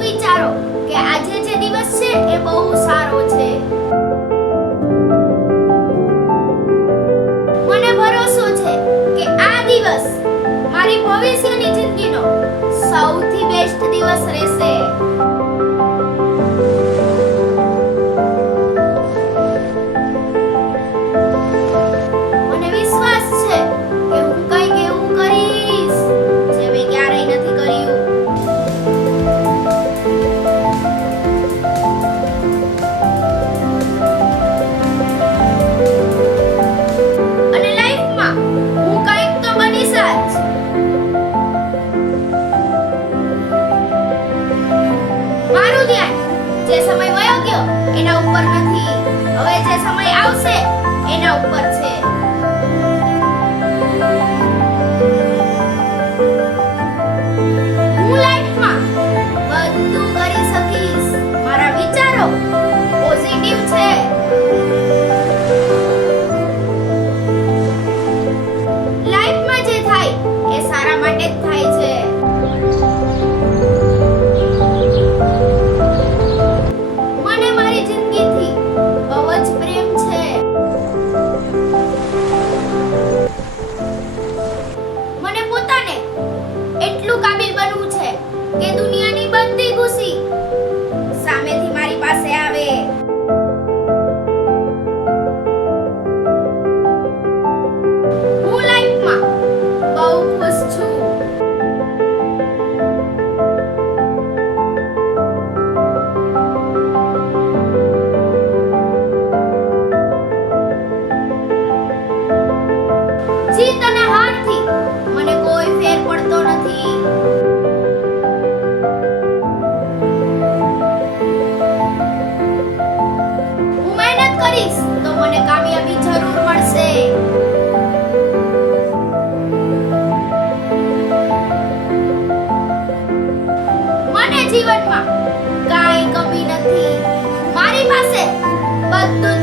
વિચારો કે આજે જે દિવસ છે એ બહુ સારો છે. મને ભરોસો છે કે આ દિવસ મારી ભવિષ્યની જિંદગીનો સૌથી બેસ્ટ દિવસ રહેશે. ધ્યાન જે સમય વયો ગયો, એના ઉપર નથી. હવે જે સમય આવશે, એના ઉપર છે. જીત અને હારથી મને કોઈ ફેર પડતો નથી. હું મહેનત કરીશ તો મને કામયાબી જરૂર મળશે. મને જીવનમાં કાંઈ કમી નથી. મારી પાસે બધું